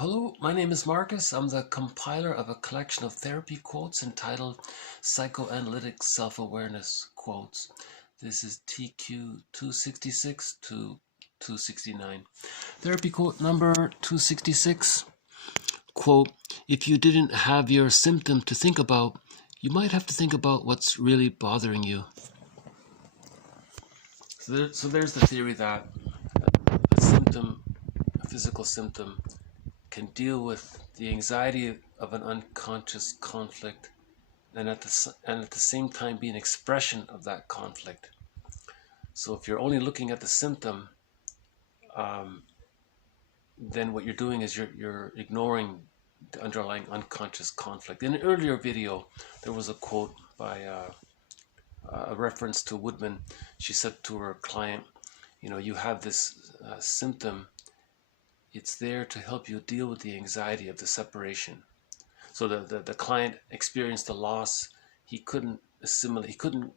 Hello, my name is Marcus. I'm the compiler of a collection of therapy quotes entitled Psychoanalytic Self-Awareness Quotes. This is TQ 266 to 269. Therapy quote number 266. Quote, if you didn't have your symptom to think about, you might have to think about what's really bothering you. So there's the theory that a symptom, a physical symptom, can deal with the anxiety of an unconscious conflict and at the same time be an expression of that conflict. So if you're only looking at the symptom, then what you're doing is you're ignoring the underlying unconscious conflict. In an earlier video, there was a quote by a reference to Woodman. She said to her client, you have this symptom. It's there to help you deal with the anxiety of the separation. So the client experienced the loss. He couldn't assimilate. He couldn't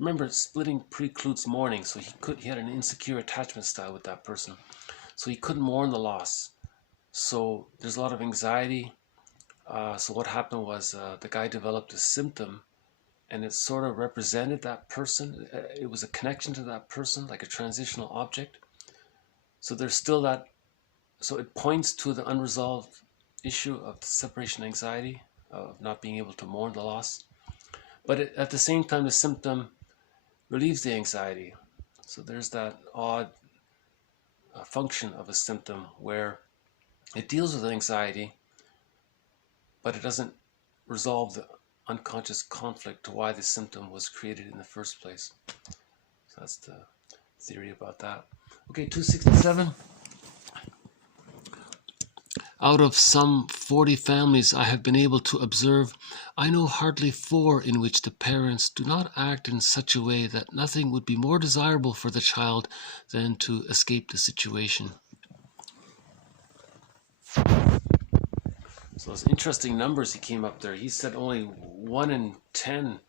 remember. Splitting precludes mourning, so he had an insecure attachment style with that person. So he couldn't mourn the loss. So there's a lot of anxiety. So what happened was the guy developed a symptom, and it sort of represented that person. It was a connection to that person, like a transitional object. So there's still that. So it points to the unresolved issue of the separation anxiety, of not being able to mourn the loss. But at the same time, the symptom relieves the anxiety. So there's that odd function of a symptom where it deals with anxiety, but it doesn't resolve the unconscious conflict to why the symptom was created in the first place. So that's the theory about that. Okay, 267. Out of some 40 families I have been able to observe, I know hardly 4 in which the parents do not act in such a way that nothing would be more desirable for the child than to escape the situation. So those interesting numbers he came up there. He said only 1 in 10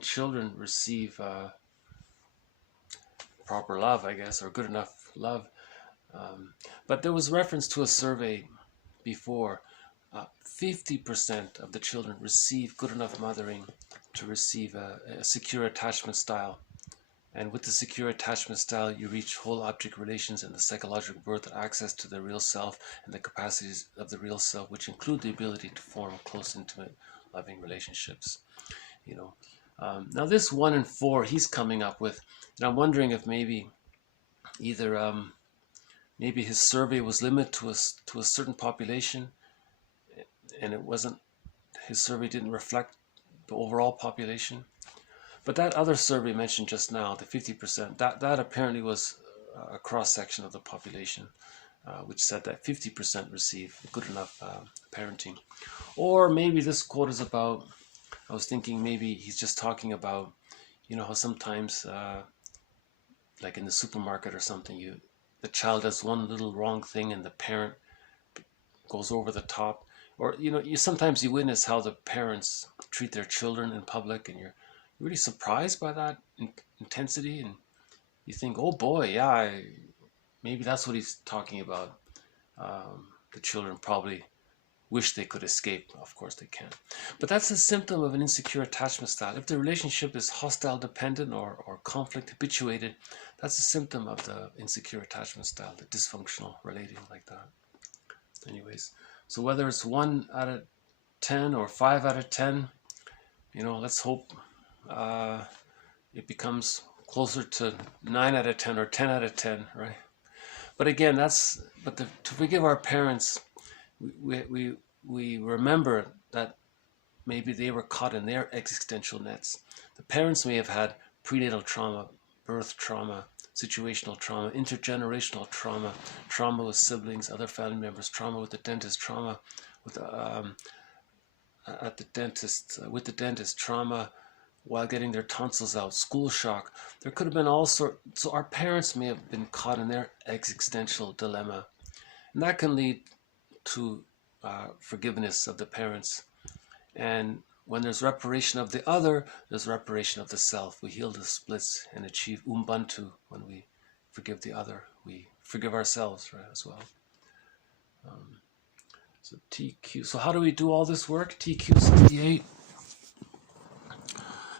children receive proper love, I guess, or good enough love. But there was reference to a survey before. 50% of the children receive good enough mothering to receive a secure attachment style. And with the secure attachment style, you reach whole object relations and the psychological birth of access to the real self and the capacities of the real self, which include the ability to form close, intimate, loving relationships. Now this 1 in 4 he's coming up with, and I'm wondering if maybe either maybe his survey was limited to a certain population, and his survey didn't reflect the overall population. But that other survey mentioned just now, the 50%, that apparently was a cross-section of the population, which said that 50% receive good enough parenting. Or maybe this quote is about, I was thinking maybe he's just talking about, how sometimes, like in the supermarket or something, the child does one little wrong thing and the parent goes over the top. Or, sometimes you witness how the parents treat their children in public, and you're really surprised by that intensity, and you think, oh boy, yeah, maybe that's what he's talking about. The children probably wish they could escape. Of course they can't. But that's a symptom of an insecure attachment style. If the relationship is hostile dependent or conflict habituated, that's a symptom of the insecure attachment style, the dysfunctional relating like that. Anyways, so whether it's 1 out of 10 or 5 out of 10, let's hope it becomes closer to 9 out of 10 or 10 out of 10, right? But again, to forgive our parents, we remember that maybe they were caught in their existential nets. The parents may have had prenatal trauma, birth trauma, situational trauma, intergenerational trauma, trauma with siblings, other family members, trauma with the dentist, trauma with with the dentist, trauma while getting their tonsils out, school shock. There could have been all sorts. So our parents may have been caught in their existential dilemma, and that can lead to forgiveness of the parents. And when there's reparation of the other, there's reparation of the self. We heal the splits and achieve Ubuntu when we forgive the other, we forgive ourselves, right, as well. So TQ. So how do we do all this work? TQ 68.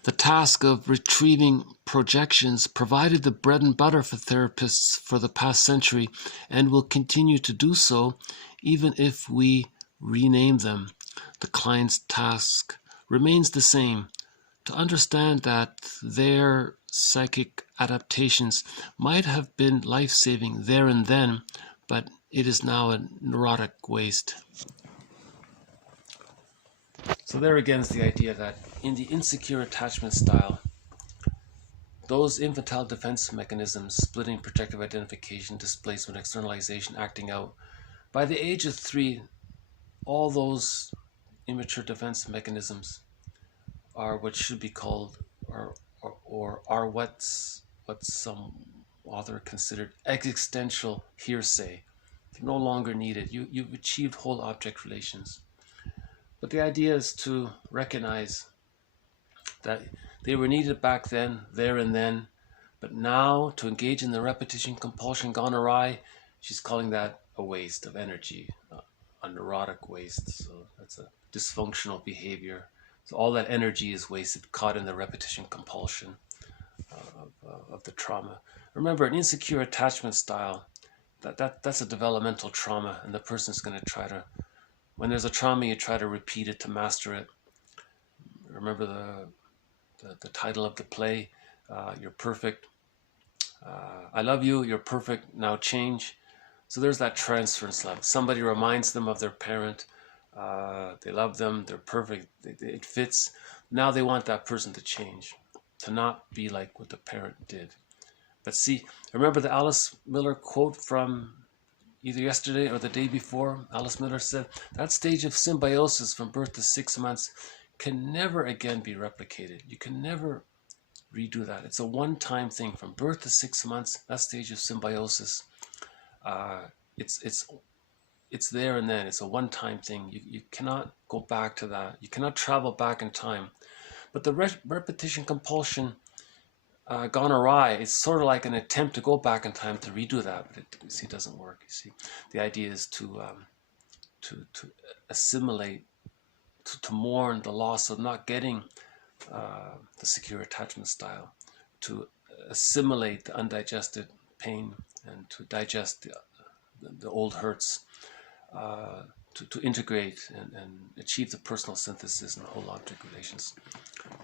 The task of retrieving projections provided the bread and butter for therapists for the past century and will continue to do so even if we rename them. The client's task remains the same: to understand that their psychic adaptations might have been life-saving there and then, but it is now a neurotic waste. So there again is the idea that in the insecure attachment style, those infantile defense mechanisms, splitting, projective identification, displacement, externalization, acting out, by the age of 3, all those immature defense mechanisms are what should be called, or are what some author considered existential hearsay. They're no longer needed. You've achieved whole object relations. But the idea is to recognize that they were needed back then, there and then, but now to engage in the repetition compulsion gone awry, she's calling that a waste of energy, a neurotic waste. So that's a dysfunctional behavior. So all that energy is wasted, caught in the repetition compulsion of the trauma. Remember, an insecure attachment style, that's a developmental trauma, and the person's going to try to, when there's a trauma, you try to repeat it to master it. Remember the title of the play, You're Perfect. I love you, you're perfect, now change. So there's that transference love. Somebody reminds them of their parent. They love them, they're perfect, it fits. Now they want that person to change, to not be like what the parent did. But see, remember the Alice Miller quote from either yesterday or the day before? Alice Miller said, that stage of symbiosis from birth to 6 months can never again be replicated. You can never redo that. It's a one-time thing. From birth to 6 months, that stage of symbiosis, it's there and then. It's a one-time thing. You cannot go back to that. You cannot travel back in time. But the repetition compulsion gone awry, it's sort of like an attempt to go back in time to redo that, but it doesn't work. You see, the idea is to assimilate, to mourn the loss of not getting the secure attachment style, to assimilate the undigested pain, and to digest the old hurts, to integrate and achieve the personal synthesis and whole object relations.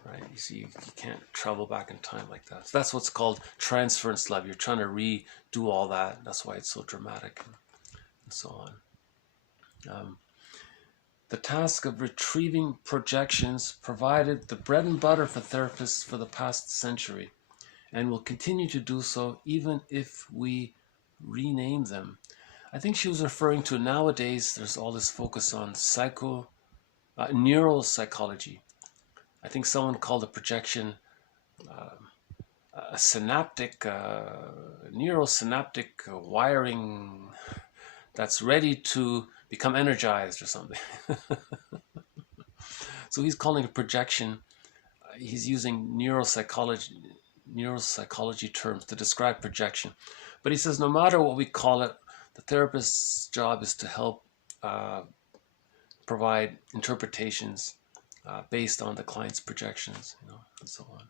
Right? You see, you can't travel back in time like that. So that's what's called transference love. You're trying to redo all that. That's why it's so dramatic and so on. The task of retrieving projections provided the bread and butter for therapists for the past century, and will continue to do so even if we rename them. I think she was referring to, nowadays there's all this focus on neuropsychology. I think someone called a projection a synaptic, neurosynaptic wiring that's ready to become energized or something. So he's calling a projection, he's using neuropsychology terms to describe projection. But he says no matter what we call it, the therapist's job is to help provide interpretations based on the client's projections, and so on.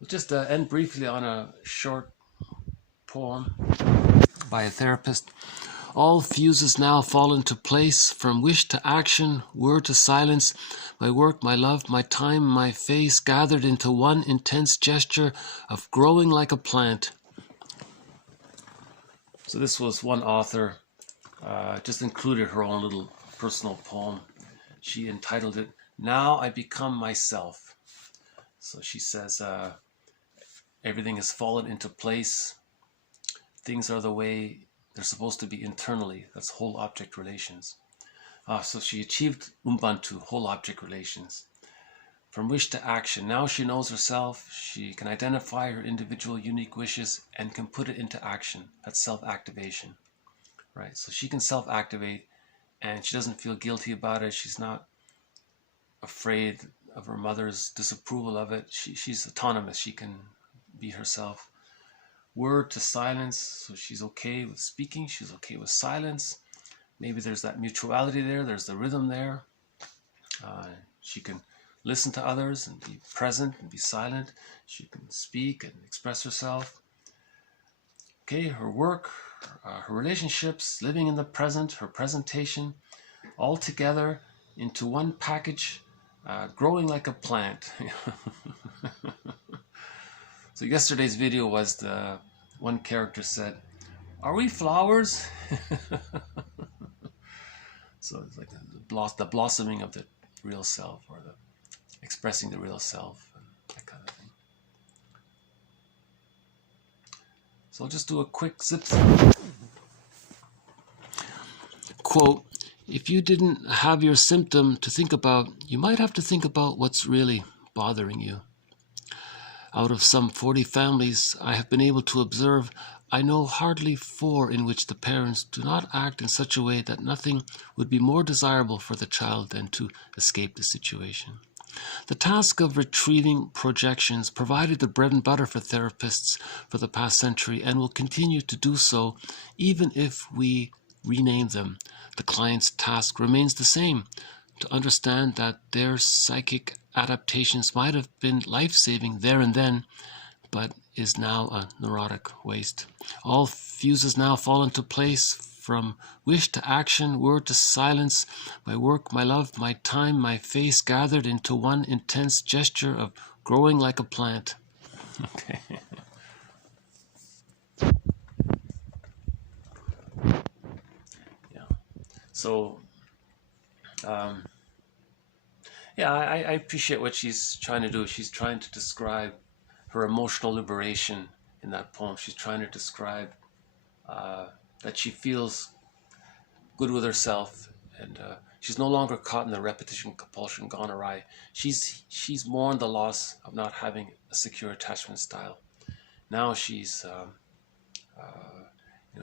We'll just end briefly on a short poem by a therapist. All fuses now fall into place, from wish to action, word to silence, my work, my love, my time, my face, gathered into one intense gesture of growing like a plant. So this was one author, just included her own little personal poem. She entitled it, Now I Become Myself. So she says, everything has fallen into place. Things are the way they're supposed to be internally. That's whole object relations. So she achieved Ubuntu, whole object relations. From wish to action. Now she knows herself. She can identify her individual unique wishes and can put it into action. That's self-activation. Right? So she can self-activate and she doesn't feel guilty about it. She's not afraid of her mother's disapproval of it. She's autonomous. She can be herself. word to silence. So she's okay with speaking, she's okay with silence. Maybe there's that mutuality there, there's the rhythm there. She can listen to others and be present and be silent. She can speak and express herself. Okay, her work, her relationships, living in the present, her presentation, all together into one package, growing like a plant. So yesterday's video was the one character said, "Are we flowers?" So it's like the blossoming of the real self, or the expressing the real self, and that kind of thing. So I'll just do a quick zip. Quote, if you didn't have your symptom to think about, you might have to think about what's really bothering you. Out of some 40 families I have been able to observe, I know hardly 4 in which the parents do not act in such a way that nothing would be more desirable for the child than to escape the situation. The task of retrieving projections provided the bread and butter for therapists for the past century and will continue to do so even if we rename them. The client's task remains the same, to understand that their psychic adaptations might have been life-saving there and then, but is now a neurotic waste. All fuses now fall into place, from wish to action, word to silence, my work, my love, my time, my face gathered into one intense gesture of growing like a plant. Okay. Yeah. So, yeah, I appreciate what she's trying to do. She's trying to describe her emotional liberation in that poem. She's trying to describe that she feels good with herself, and she's no longer caught in the repetition compulsion gone awry. She's mourned the loss of not having a secure attachment style. Now she's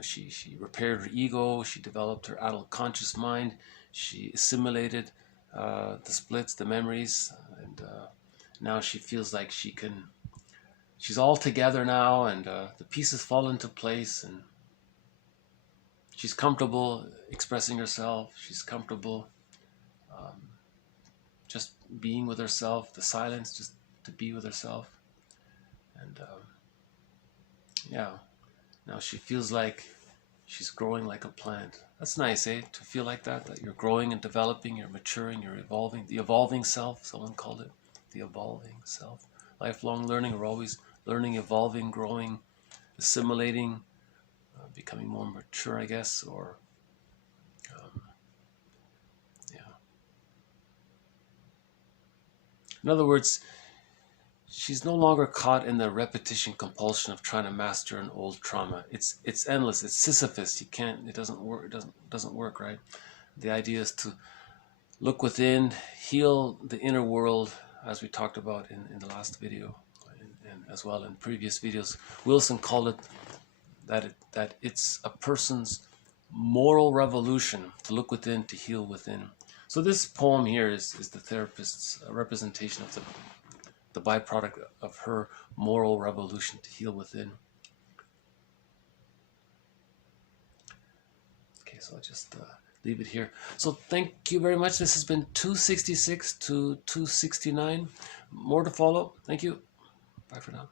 she repaired her ego, she developed her adult conscious mind, she assimilated the splits, the memories, and now she feels like she's all together now, and the pieces fall into place, and she's comfortable expressing herself. She's comfortable just being with herself, the silence, just to be with herself. And yeah, now she feels like she's growing like a plant. That's nice, eh? To feel like that you're growing and developing, you're maturing, you're evolving. The evolving self, someone called it the evolving self. Lifelong learning, we're always learning, evolving, growing, assimilating, becoming more mature, I guess, or yeah. In other words, she's no longer caught in the repetition compulsion of trying to master an old trauma. It's endless. It's Sisyphus. It doesn't work. It doesn't work, right? The idea is to look within, heal the inner world, as we talked about in the last video, and as well in previous videos. Wilson called it that it's a person's moral revolution, to look within, to heal within. So this poem here is the therapist's representation of the byproduct of her moral revolution, to heal within. Okay, so I'll just leave it here. So thank you very much. This has been 266 to 269. More to follow. Thank you. Bye for now.